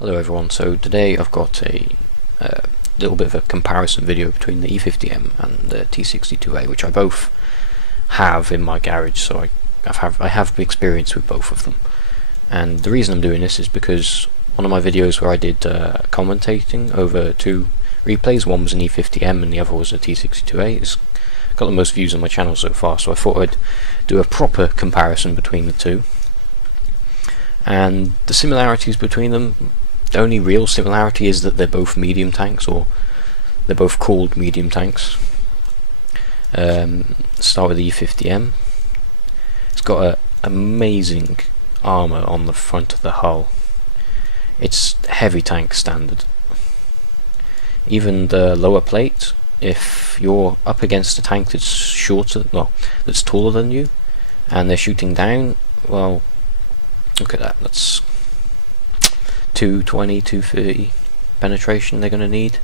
Hello everyone, so today I've got a little bit of a comparison video between the E50M and the T-62A, which I both have in my garage, so I have experience with both of them. And the reason I'm doing this is because one of my videos where I did commentating over two replays, one was an E50M and the other was a T-62A, has got the most views on my channel so far, so I thought I'd do a proper comparison between the two. And the similarities between them, the only real similarity is that they're both medium tanks, or they're both called medium tanks. Start with the E50M. It's got an amazing armour on the front of the hull. It's heavy tank standard. Even the lower plate, if you're up against a tank that's shorter, well, that's taller than you, and they're shooting down, well, look at that, that's 220, 230 penetration they're going to need,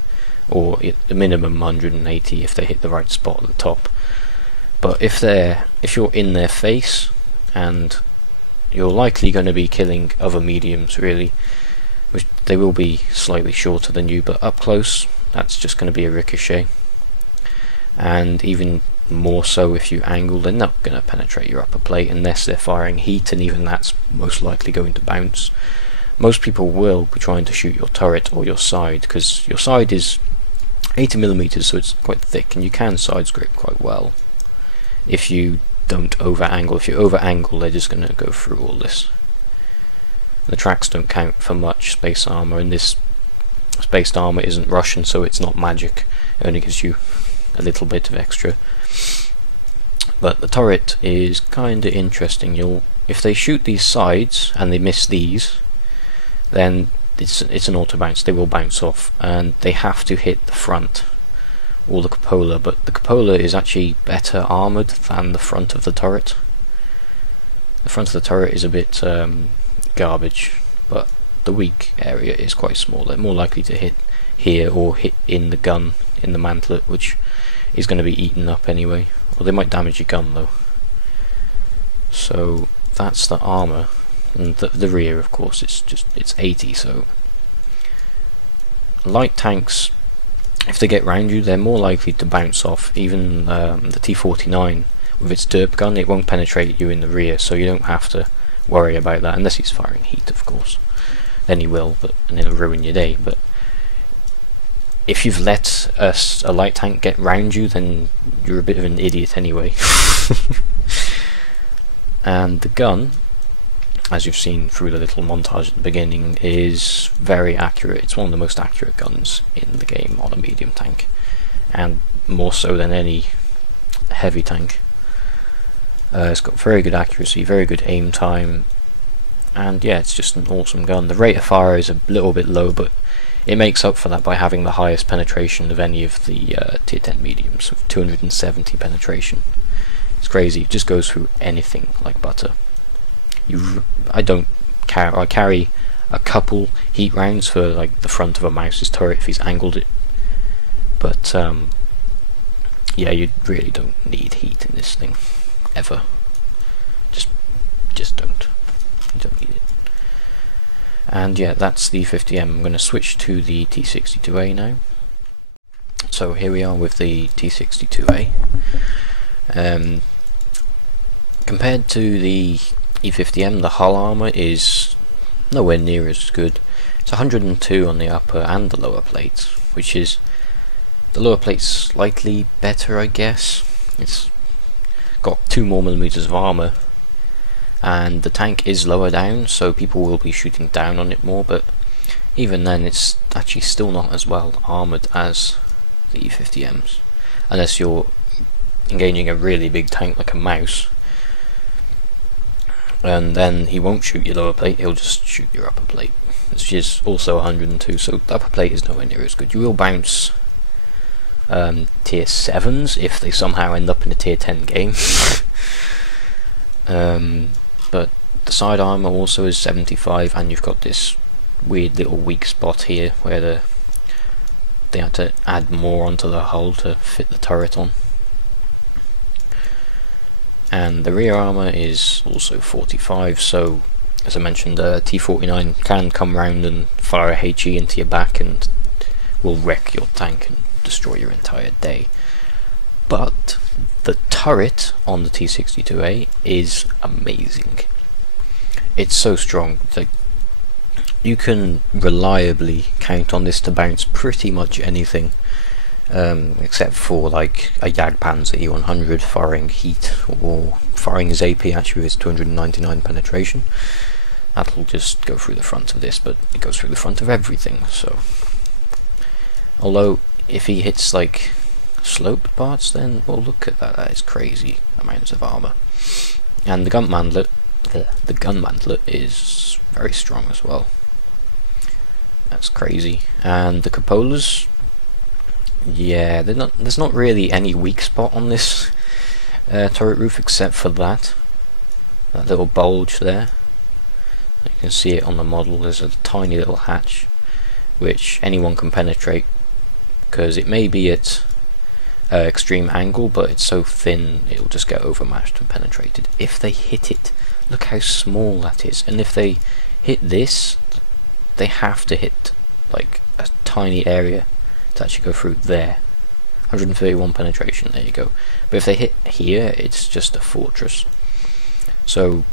or at the minimum 180 if they hit the right spot at the top. But if you're in their face, and you're likely going to be killing other mediums really, which they will be slightly shorter than you, but up close that's just going to be a ricochet, and even more so if you angle, they're not going to penetrate your upper plate unless they're firing heat, and even that's most likely going to bounce. Most people will be trying to shoot your turret or your side, because your side is 80mm, so it's quite thick and you can side scrape quite well if you don't over angle. If you over angle, they're just going to go through all this. The tracks don't count for much space armor, and this spaced armor isn't Russian, so it's not magic, it only gives you a little bit of extra. But the turret is kinda interesting. If they shoot these sides and they miss these, then it's an auto bounce. They will bounce off, and they have to hit the front or the cupola, but the cupola is actually better armoured than the front of the turret. The front of the turret is a bit garbage, but the weak area is quite small. They're more likely to hit here or hit in the gun, in the mantlet, which is going to be eaten up anyway. Well, they might damage your gun though. So that's the armour. And the rear, of course, it's 80, so light tanks, if they get round you, they're more likely to bounce off. Even the T-49 with its derp gun, it won't penetrate you in the rear, so you don't have to worry about that, unless he's firing heat, of course. Then he will, and it'll ruin your day. But if you've let a light tank get round you, then you're a bit of an idiot anyway. And the gun, as you've seen through the little montage at the beginning, is very accurate. It's one of the most accurate guns in the game on a medium tank, and more so than any heavy tank. It's got very good accuracy, very good aim time, and yeah, it's just an awesome gun. The rate of fire is a little bit low, but it makes up for that by having the highest penetration of any of the tier 10 mediums, with 270 penetration. It's crazy, it just goes through anything like butter. I carry a couple heat rounds for like the front of a mouse's turret if he's angled it, but yeah, you really don't need heat in this thing ever. Just don't. You don't need it. And yeah, that's the E50M. I'm going to switch to the T-62A now. So here we are with the T-62A. Compared to the E50M, the hull armour is nowhere near as good. It's 102 on the upper and the lower plates, which is, the lower plate's slightly better, I guess. It's got 2 more millimeters of armour, and the tank is lower down, so people will be shooting down on it more, but even then it's actually still not as well armoured as the E50Ms, unless you're engaging a really big tank like a mouse, and then he won't shoot your lower plate, he'll just shoot your upper plate, which is also 102, so the upper plate is nowhere near as good. You will bounce tier 7s if they somehow end up in a tier 10 game. But the side armour also is 75, and you've got this weird little weak spot here where they had to add more onto the hull to fit the turret on. And the rear armour is also 45, so as I mentioned, T-49 can come round and fire a HE into your back and will wreck your tank and destroy your entire day. But the turret on the T-62A is amazing. It's so strong. Like, you can reliably count on this to bounce pretty much anything, except for like a Jagdpanzer E100 firing heat or firing his AP actually with 299 penetration. That'll just go through the front of this, but it goes through the front of everything. So, although if he hits like sloped parts, then well, look at that. That is crazy amounts of armor. And the gun mantlet is very strong as well. That's crazy. And the cupolas, yeah, there's not really any weak spot on this turret roof except for that little bulge there. You can see it on the model. There's a tiny little hatch which anyone can penetrate, because it may be at extreme angle, but it's so thin it'll just get overmatched and penetrated if they hit it. Look how small that is, and if they hit this, they have to hit like a tiny area to actually go through there. 131 penetration, there you go. But if they hit here, it's just a fortress. So,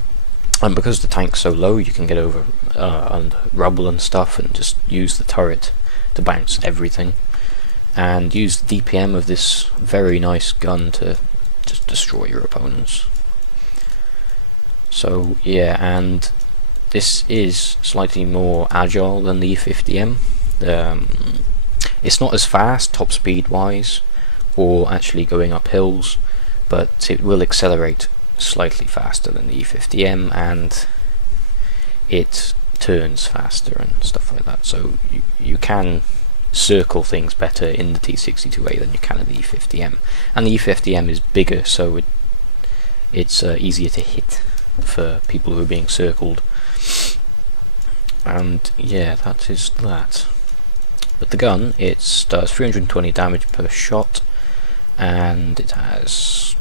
and because the tank's so low, you can get over under rubble and stuff and just use the turret to bounce everything, and use the DPM of this very nice gun to just destroy your opponents. So yeah, and this is slightly more agile than the E50M. It's not as fast top speed wise or actually going up hills, but it will accelerate slightly faster than the E50M, and it turns faster and stuff like that. So you can circle things better in the T-62A than you can in the E50M, and the E50M is bigger, so it's easier to hit for people who are being circled. And yeah, that is that. But the gun, it does 320 damage per shot, and it has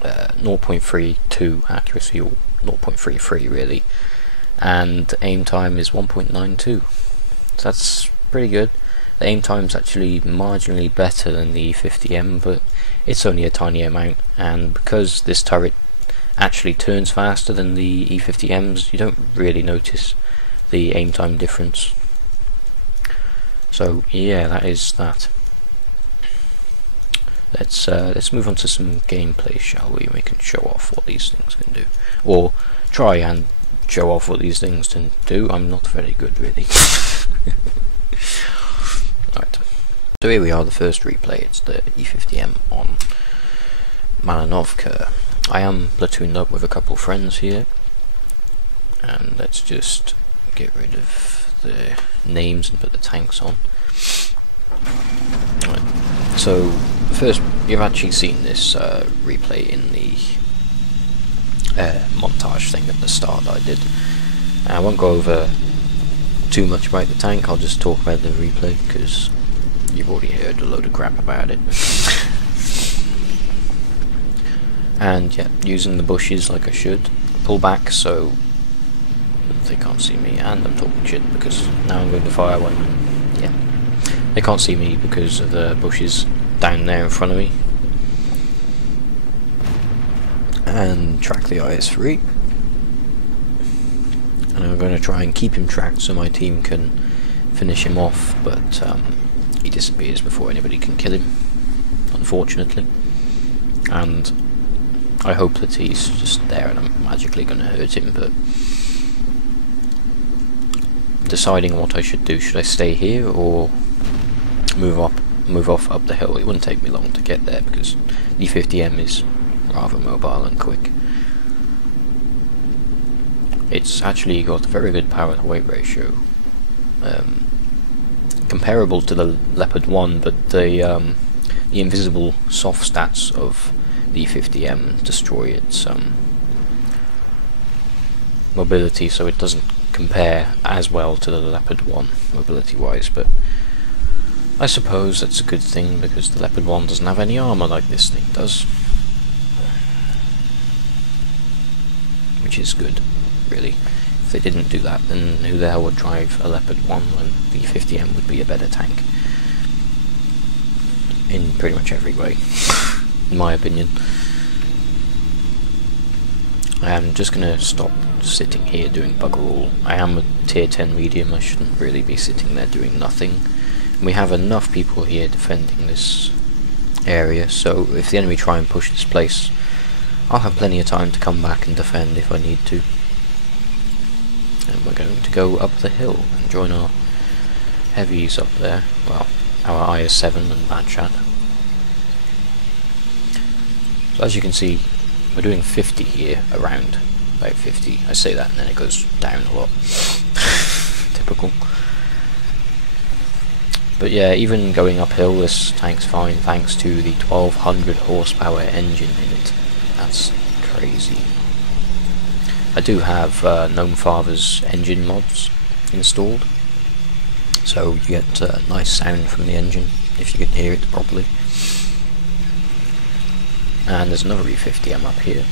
0.32 accuracy, or 0.33 really, and aim time is 1.92. So that's pretty good. The aim time is actually marginally better than the E50M, but it's only a tiny amount, and because this turret actually turns faster than the E50Ms, you don't really notice the aim time difference. So yeah, that is that. Let's move on to some gameplay, shall we? We can show off what these things can do, or try and show off what these things can do. I'm not very good, really. Right. So here we are, the first replay. It's the E50M on Malanovka. I am platooned up with a couple friends here, and let's just get rid of the names and put the tanks on. Right. So first, you've actually seen this replay in the montage thing at the start that I did. I won't go over too much about the tank, I'll just talk about the replay because you've already heard a load of crap about it. And yeah, using the bushes like I should, pull back so they can't see me, and I'm talking shit because now I'm going to fire when, yeah, they can't see me because of the bushes down there in front of me. And track the IS-3, and I'm going to try and keep him tracked so my team can finish him off, but he disappears before anybody can kill him, unfortunately. And I hope that he's just there and I'm magically going to hurt him, but deciding what I should do. Should I stay here or move off up the hill? It wouldn't take me long to get there because the E50M is rather mobile and quick. It's actually got a very good power to weight ratio, comparable to the Leopard 1, but the invisible soft stats of the E50M destroy its mobility, so it doesn't compare as well to the Leopard 1 mobility wise, but I suppose that's a good thing because the Leopard 1 doesn't have any armour like this thing does, which is good, really. If they didn't do that, then who the hell would drive a Leopard 1 when the E50M would be a better tank? In pretty much every way, in my opinion. I am just going to stop sitting here doing bugger all. I am a tier 10 medium, I shouldn't really be sitting there doing nothing. We have enough people here defending this area, so if the enemy try and push this place, I'll have plenty of time to come back and defend if I need to. And we're going to go up the hill and join our heavies up there. Well, our IS-7 and Bad Chat. So as you can see, we're doing 50 here, around about 50. I say that and then it goes down a lot. Typical. But yeah, even going uphill, this tank's fine thanks to the 1200 horsepower engine in it. That's crazy. I do have Gnome Father's engine mods installed, so you get nice sound from the engine if you can hear it properly. And there's another E50M up here.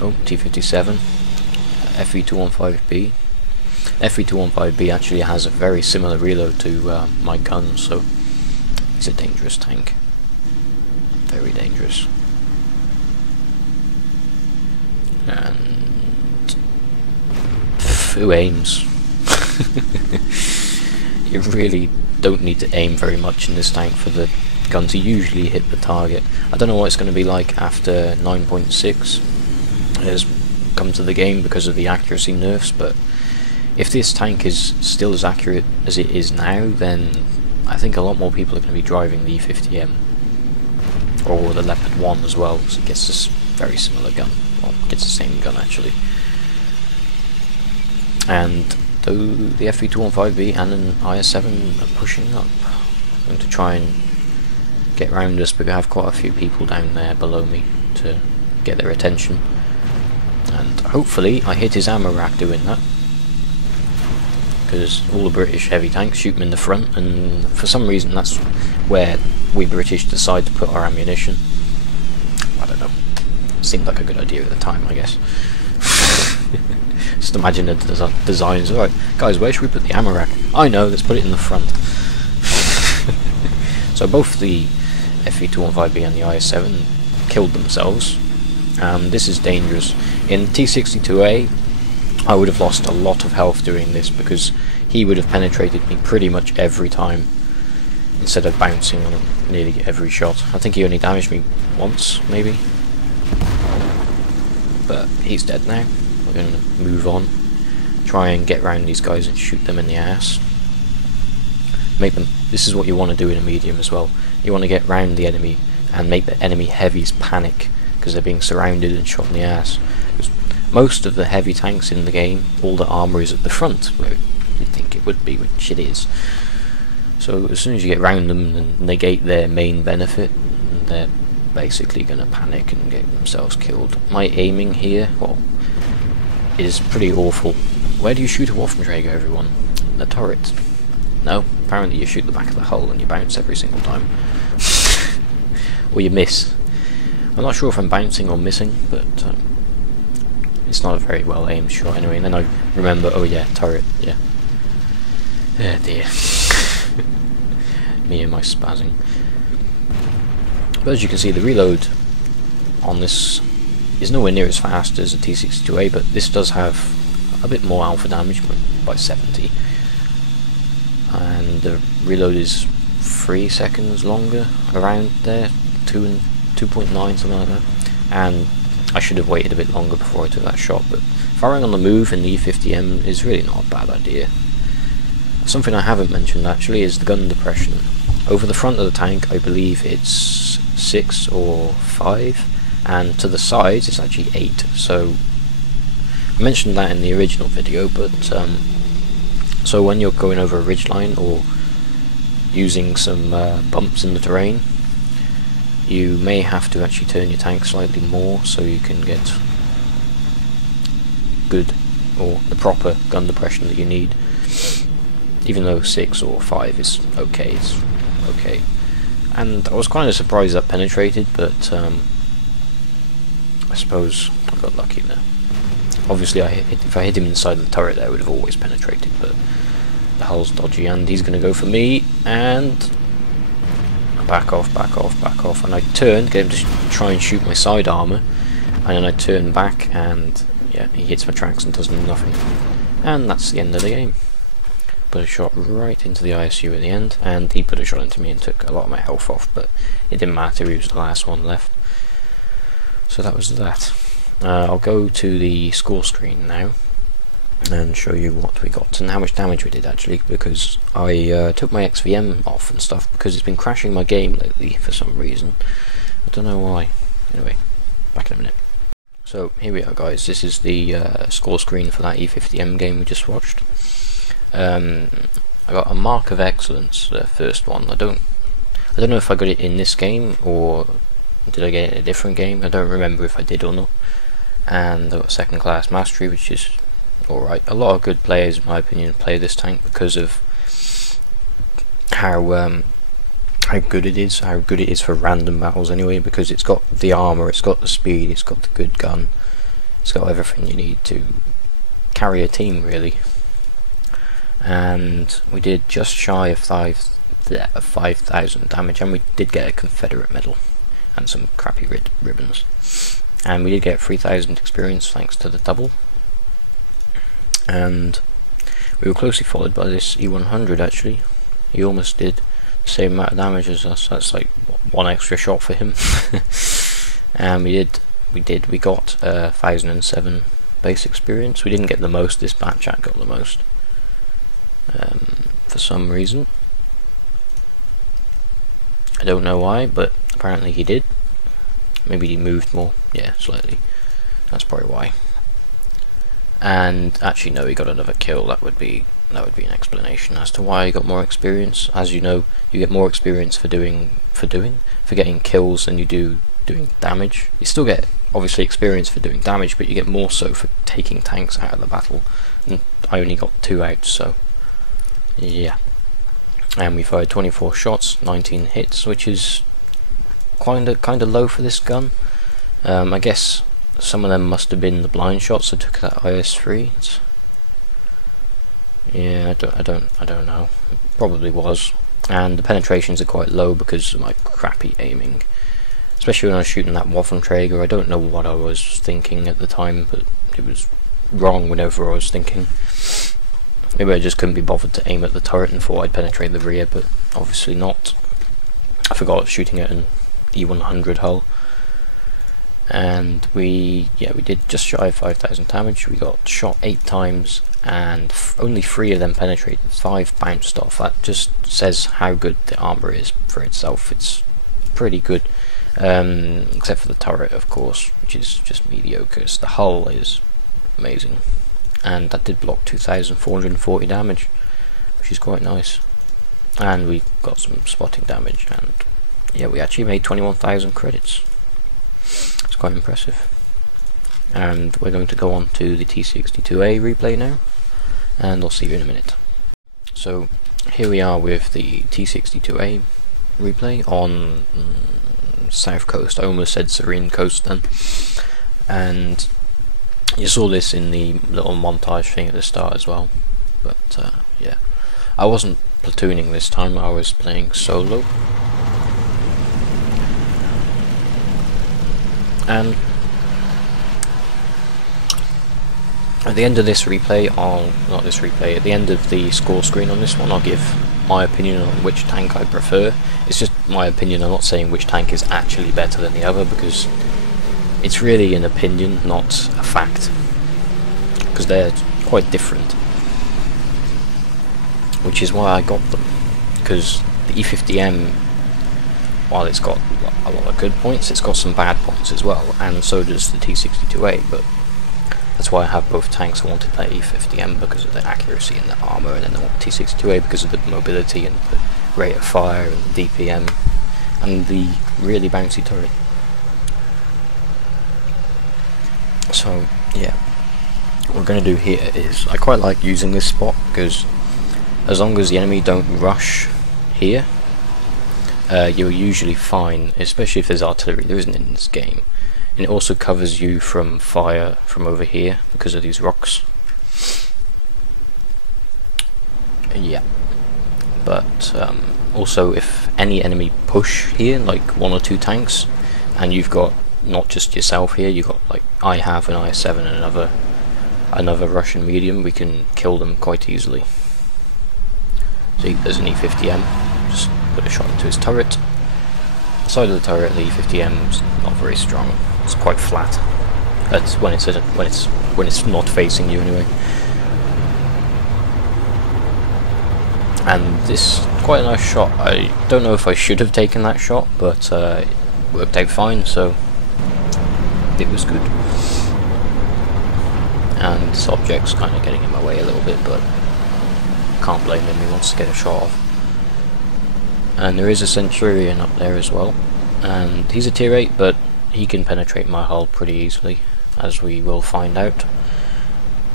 Oh, T-57, FE215B. FE215B actually has a very similar reload to my gun, so it's a dangerous tank. Very dangerous. And who aims? You really don't need to aim very much in this tank for the gun to usually hit the target. I don't know what it's going to be like after 9.6 has come to the game because of the accuracy nerfs, but if this tank is still as accurate as it is now, then I think a lot more people are going to be driving the E50M or the Leopard 1 as well, because it gets this very similar gun. Well, it gets the same gun actually. And though the FE215B and an IS-7 are pushing up, I'm going to try and get round us, but I have quite a few people down there below me to get their attention. And hopefully I hit his ammo rack doing that, because all the British heavy tanks shoot them in the front, and for some reason that's where we British decide to put our ammunition. I don't know. Seemed like a good idea at the time, I guess. Just imagine the designs. Alright, guys, where should we put the ammo rack? I know, let's put it in the front. So both the FE215B and the IS-7 killed themselves. This is dangerous. In T-62A, I would have lost a lot of health doing this, because he would have penetrated me pretty much every time, instead of bouncing on nearly every shot. I think he only damaged me once, maybe. But he's dead now. We're going to move on. Try and get around these guys and shoot them in the ass. Make them. This is what you want to do in a medium as well. You want to get round the enemy and make the enemy heavies panic, because they're being surrounded and shot in the ass. Because most of the heavy tanks in the game, all the armour is at the front, where you'd think it would be, which it is. So as soon as you get round them and negate their main benefit, they're basically going to panic and get themselves killed. My aiming here, well, is pretty awful. Where do you shoot a Waffenträger, everyone? The turret. No, apparently you shoot the back of the hull and you bounce every single time. Or you miss. I'm not sure if I'm bouncing or missing, but it's not a very well aimed shot anyway. And then I remember, oh yeah, turret, yeah. Oh dear. Me and my spazzing. But as you can see, the reload on this is nowhere near as fast as a T-62A, but this does have a bit more alpha damage by 70. And the reload is 3 seconds longer, around there, 2.9, something like that. And I should have waited a bit longer before I took that shot, but firing on the move in the E50M is really not a bad idea. Something I haven't mentioned actually is the gun depression. Over the front of the tank, I believe it's 6 or 5, and to the sides it's actually 8. So I mentioned that in the original video, but so when you're going over a ridgeline or using some bumps in the terrain, you may have to actually turn your tank slightly more so you can get good, or the proper gun depression that you need. Even though 6 or 5 is okay, it's okay. And I was kind of surprised that penetrated, but I suppose I got lucky there. Obviously, if I hit him inside the turret, there would have always penetrated, but the hull's dodgy, and he's going to go for me, and back off, back off, back off, and I turned, get him to try and shoot my side armour, and then I turn back, and yeah, he hits my tracks and does nothing. And that's the end of the game. Put a shot right into the ISU at the end, and he put a shot into me and took a lot of my health off, but it didn't matter, he was the last one left. So that was that. I'll go to the score screen now and show you what we got and how much damage we did actually, because I took my XVM off and stuff because it's been crashing my game lately for some reason. I don't know why. Anyway, back in a minute. So here we are, guys. This is the score screen for that E50M game we just watched. I got a mark of excellence, the first one. I don't know if I got it in this game or did I get it in a different game. I don't remember if I did or not. And I got second class mastery, which is alright. A lot of good players, in my opinion, play this tank because of how good it is for random battles anyway, because it's got the armour, it's got the speed, it's got the good gun, it's got everything you need to carry a team really. And we did just shy of 5,000 damage, and we did get a Confederate medal and some crappy ribbons, and we did get 3,000 experience thanks to the double. And we were closely followed by this E100 actually. He almost did the same amount of damage as us. That's like one extra shot for him. And we got 1,007 base experience. We didn't get the most. This Batchat got the most for some reason. I don't know why, but apparently he did. Maybe he moved more. Yeah, slightly. That's probably why. And actually no, he got another kill. That would be an explanation as to why he got more experience. As you know, you get more experience for getting kills than you do doing damage. You still get obviously experience for doing damage, but you get more so for taking tanks out of the battle. And I only got 2 out, so yeah. And we fired 24 shots, 19 hits, which is kinda low for this gun. I guess some of them must have been the blind shots that took that IS-3. Yeah, I don't know. It probably was. And the penetrations are quite low because of my crappy aiming. Especially when I was shooting that Waffenträger. I don't know what I was thinking at the time, but it was wrong whenever I was thinking. Maybe I just couldn't be bothered to aim at the turret and thought I'd penetrate the rear, but obviously not. I forgot I was shooting at an E100 hull. And we did just shy of 5,000 damage. We got shot 8 times, and only 3 of them penetrated. 5 bounced off. That just says how good the armor is for itself. It's pretty good, except for the turret, of course, which is just mediocre. The hull is amazing, and that did block 2,440 damage, which is quite nice. And we got some spotting damage, and yeah, we actually made 21,000 credits. It's quite impressive. And we're going to go on to the T-62A replay now, and I'll see you in a minute. So here we are with the T-62A replay on South Coast. I almost said Serene Coast then. And you saw this in the little montage thing at the start as well. But yeah, I wasn't platooning this time, I was playing solo. And at the end of this replay, at the end of the score screen on this one, I'll give my opinion on which tank I prefer. It's just my opinion, I'm not saying which tank is actually better than the other, because it's really an opinion, not a fact, because they're quite different. Which is why I got them, because the E50M, while it's got a lot of good points, it's got some bad points as well, and so does the T-62A, but that's why I have both tanks. I wanted that E50M because of the accuracy and the armour, and then I want the T-62A because of the mobility and the rate of fire and the DPM and the really bouncy turret. So yeah, what we're going to do here is, I quite like using this spot because as long as the enemy don't rush here, you're usually fine, especially if there's artillery. There isn't in this game. and it also covers you from fire from over here because of these rocks. Yeah, but also if any enemy push here, like 1 or 2 tanks, and you've got not just yourself here, you've got, like, I have an IS-7 and another Russian medium, we can kill them quite easily. See, there's an E50M, just put a shot into his turret. The side of the turret, the E50M is not very strong, it's quite flat. That's when it's not facing you anyway. And this is quite a nice shot. I don't know if I should have taken that shot, but it worked out fine, so it was good. And this object's kind of getting in my way a little bit, but can't blame him, he wants to get a shot off. And there is a Centurion up there as well, and he's a tier 8, but he can penetrate my hull pretty easily, as we will find out.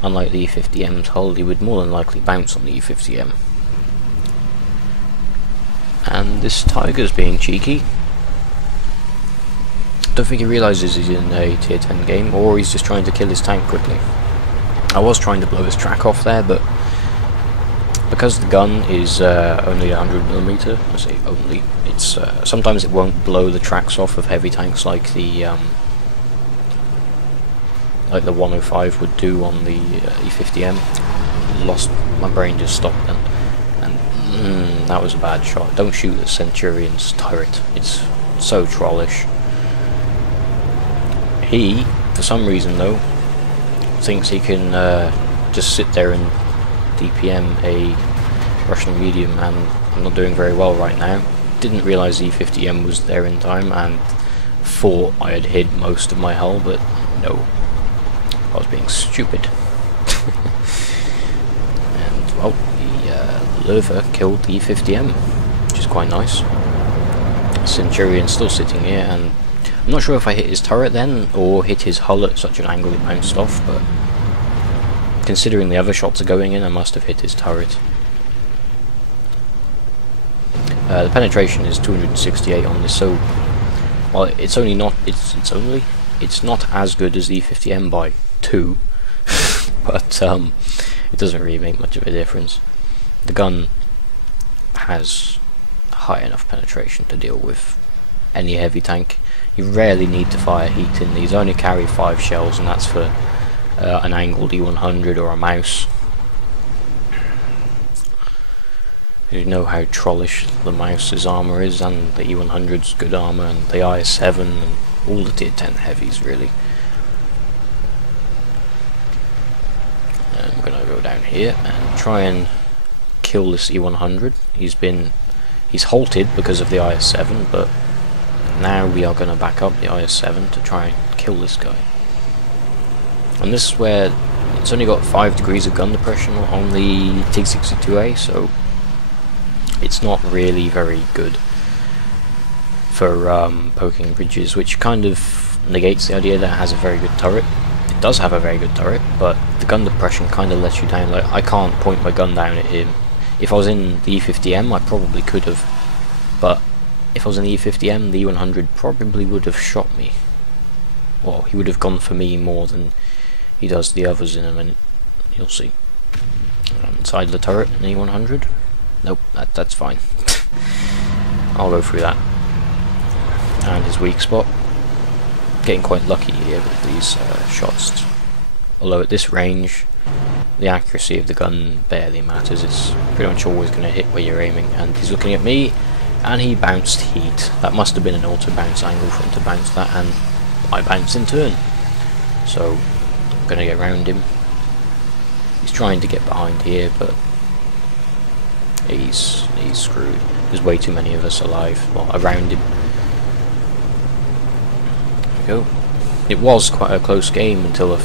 Unlike the E50M's hull, he would more than likely bounce on the E50M. And this Tiger's being cheeky. Don't think he realises he's in a tier 10 game, or he's just trying to kill his tank quickly. I was trying to blow his track off there, but because the gun is only 100mm, I say only, it's sometimes it won't blow the tracks off of heavy tanks like the 105 would do on the E50M. Lost, my brain just stopped then, and that was a bad shot. Don't shoot the Centurion's turret, it's so trollish. He, for some reason though, thinks he can just sit there and DPM a Russian medium, and I'm not doing very well right now. Didn't realise E50M was there in time, and thought I had hid most of my hull, but no, I was being stupid. And well, the Lurva killed the E50M, which is quite nice. Centurion's still sitting here, and I'm not sure if I hit his turret then, or hit his hull at such an angle it bounced off, but considering the other shots are going in, I must have hit his turret. The penetration is 268 on this, so well, it's not as good as the E50M by 2, but it doesn't really make much of a difference. The gun has high enough penetration to deal with any heavy tank. You rarely need to fire heat in these. Only carry 5 shells, and that's for an angled E100 or a mouse. You know how trollish the mouse's armour is, and the E100's good armour, and the IS-7, and all the tier 10 heavies really. And I'm gonna go down here and try and kill this E100. He's halted because of the IS-7, but now we are gonna back up the IS-7 to try and kill this guy. And this is where it's only got 5 degrees of gun depression on the T-62A, so it's not really very good for poking bridges, which kind of negates the idea that it has a very good turret. It does have a very good turret, but the gun depression kind of lets you down. Like, I can't point my gun down at him. If I was in the E50M, I probably could have, but if I was in the E50M, the E100 probably would have shot me. Well, he would have gone for me more than he does the others in a minute. You'll see. Inside the turret, an E100. Nope, that's fine. I'll go through that. And his weak spot. Getting quite lucky here with these shots. Although at this range, the accuracy of the gun barely matters. It's pretty much always going to hit where you're aiming. And he's looking at me, and he bounced heat. That must have been an auto bounce angle for him to bounce that, and I bounced in turn. So I'm going to get around him. He's trying to get behind here, but he's screwed. There's way too many of us alive, well, around him. There we go. It was quite a close game until a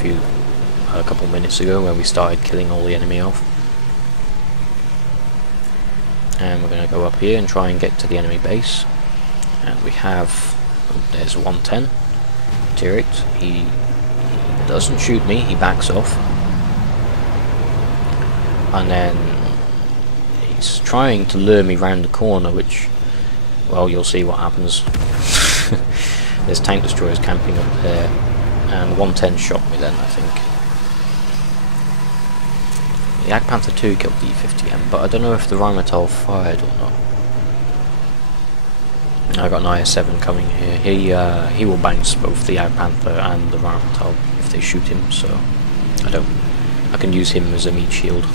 couple minutes ago, where we started killing all the enemy off. And we're going to go up here and try and get to the enemy base. And we have, there's 110, tier 8. He doesn't shoot me, he backs off. And then he's trying to lure me round the corner, which, well, you'll see what happens. There's tank destroyers camping up there, and the 110 shot me then, I think. The Jagdpanther 2 killed the E50M, but I don't know if the Rheinmetall fired or not. I got an IS-7 coming here. He will bounce both the Jagdpanther and the Rheinmetall if they shoot him, so I can use him as a meat shield.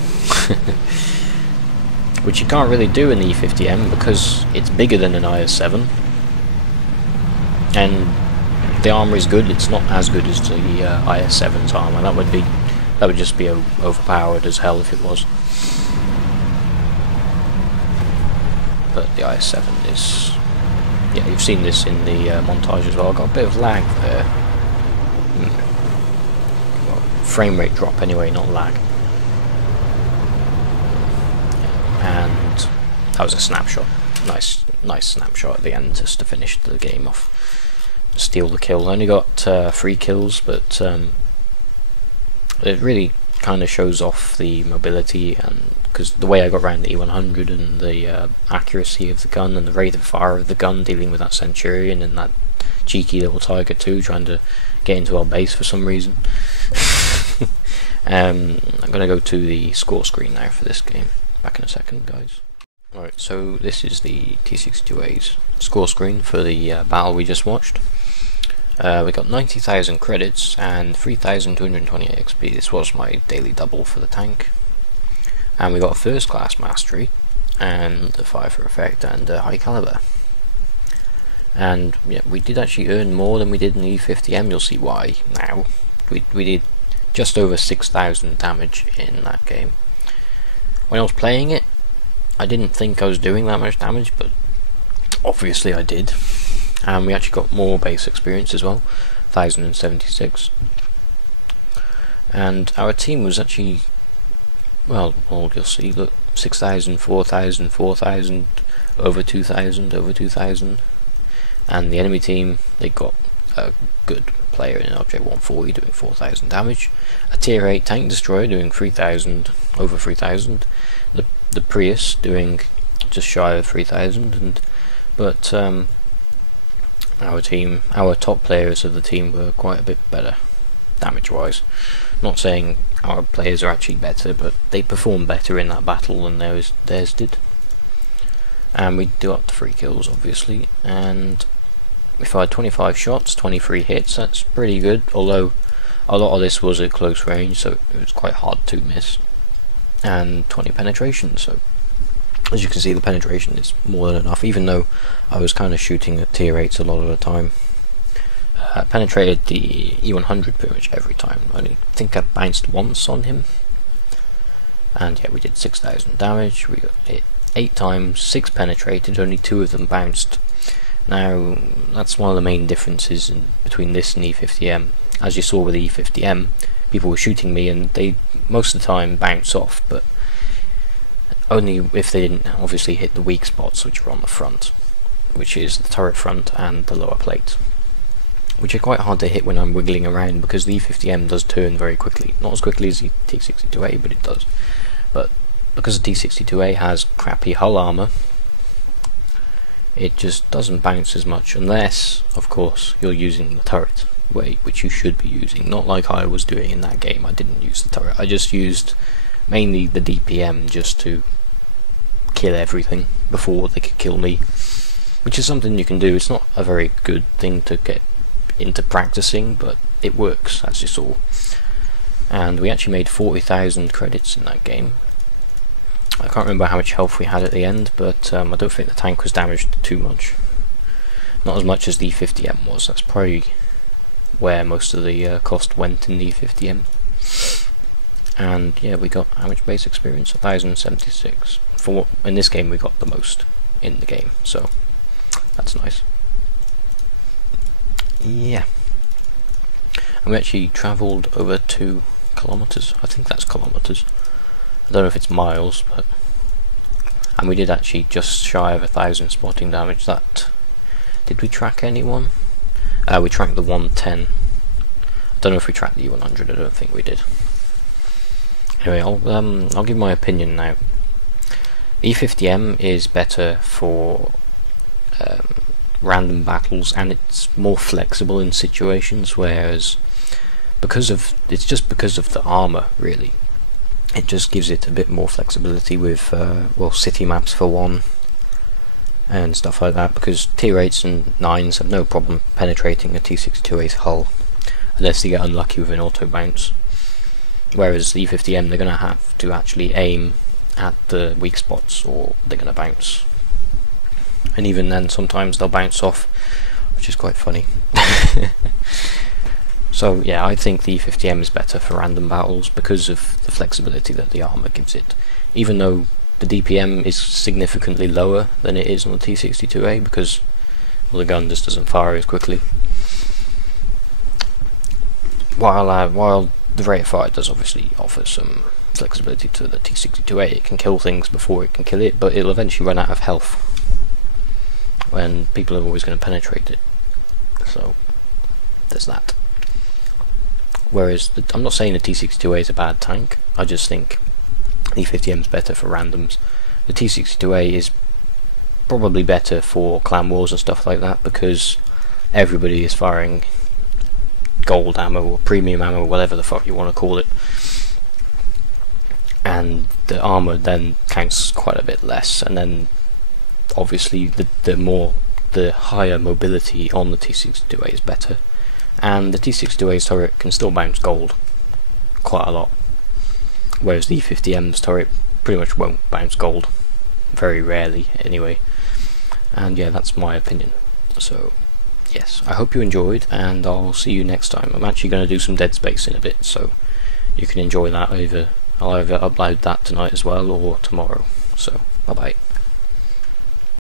Which you can't really do in the E50M because it's bigger than an IS-7. And the armour is good, it's not as good as the IS-7's armour. That would just be overpowered as hell if it was. But the IS-7 is... yeah, you've seen this in the montage as well. I got a bit of lag there. Well, frame rate drop anyway, not lag. And that was a snapshot. Nice snapshot at the end just to finish the game off. Steal the kill. I only got 3 kills, but it really kind of shows off the mobility, and because the way I got around the E100 and the accuracy of the gun and the rate of fire of the gun, dealing with that Centurion and that cheeky little Tiger 2 trying to get into our base for some reason. I'm going to go to the score screen now for this game. Back in a second, guys. Alright, so this is the T-62A's score screen for the battle we just watched. We got 90,000 credits and 3,228 XP. This was my daily double for the tank. And we got a first class mastery, and a fire for effect, and a high caliber. And yeah, we did actually earn more than we did in the E50M, you'll see why now. We did just over 6,000 damage in that game. When I was playing it, I didn't think I was doing that much damage, but obviously I did. And we actually got more base experience as well, 1,076. And our team was actually, well, you'll see, look, 6,000, 4,000, 4,000, over 2,000, over 2,000. And the enemy team, they got a good player in an Object 140 doing 4,000 damage, a tier 8 tank destroyer doing 3,000, over 3,000, the Prius doing just shy of 3,000, but our top players of the team were quite a bit better damage wise. Not saying our players are actually better, but they performed better in that battle than theirs did. And we got 3 kills obviously, and we fired 25 shots, 23 hits. That's pretty good, although a lot of this was at close range, so it was quite hard to miss. And 20 penetration, so as you can see the penetration is more than enough, even though I was kind of shooting at tier 8s a lot of the time. Penetrated the E100 pretty much every time. I only think I bounced once on him. And yeah, we did 6,000 damage, we got hit 8 times, 6 penetrated, only 2 of them bounced. Now, that's one of the main differences between this and E50M. As you saw with the E50M, people were shooting me and they most of the time bounce off, but only if they didn't obviously hit the weak spots, which are on the front, which is the turret front and the lower plate, which are quite hard to hit when I'm wiggling around, because the E50M does turn very quickly. Not as quickly as the T-62A, but it does. But because the T-62A has crappy hull armour, it just doesn't bounce as much, unless, of course, you're using the turret way, which you should be using. Not like I was doing in that game. I didn't use the turret. I just used mainly the DPM just to kill everything before they could kill me, which is something you can do. It's not a very good thing to get into practicing, but it works, as you saw. And we actually made 40,000 credits in that game. I can't remember how much health we had at the end, but I don't think the tank was damaged too much. Not as much as the E50M was. That's probably where most of the cost went in the E50M. And yeah, we got how much base experience? 1,076. For what, in this game we got the most in the game, so that's nice. Yeah. And we actually travelled over 2 kilometres. I think that's kilometres. I don't know if it's miles, but... And we did actually just shy of 1,000 spotting damage. That... Did we track anyone? We tracked the 110. I don't know if we tracked the E100, I don't think we did. Anyway, I'll give my opinion now. The E50M is better for random battles, and it's more flexible in situations, whereas it's just because of the armor, really. It just gives it a bit more flexibility with well, city maps for one and stuff like that, because tier 8s and 9s have no problem penetrating a T-62A's hull unless they get unlucky with an auto bounce, whereas the E50M, they're going to have to actually aim at the weak spots or they're going to bounce, and even then sometimes they'll bounce off, which is quite funny. So yeah, I think the E50M is better for random battles because of the flexibility that the armor gives it, even though the DPM is significantly lower than it is on the T-62A, because, well, the gun just doesn't fire as quickly. While the rate of fire does obviously offer some flexibility to the T-62A, it can kill things before it can kill it, but it'll eventually run out of health when people are always going to penetrate it. So there's that. Whereas I'm not saying the T-62A is a bad tank, I just think the E50M is better for randoms. The T-62A is probably better for clan wars and stuff like that, because everybody is firing gold ammo or premium ammo, whatever the fuck you want to call it, and the armor then counts quite a bit less, and then obviously the higher mobility on the T-62A is better, and the T-62A's turret can still bounce gold quite a lot, whereas the E50M's turret pretty much won't bounce gold, very rarely anyway. And yeah, that's my opinion. So yes, I hope you enjoyed, and I'll see you next time. I'm actually going to do some Dead Space in a bit, so you can enjoy that. I'll either upload that tonight as well or tomorrow. So bye bye.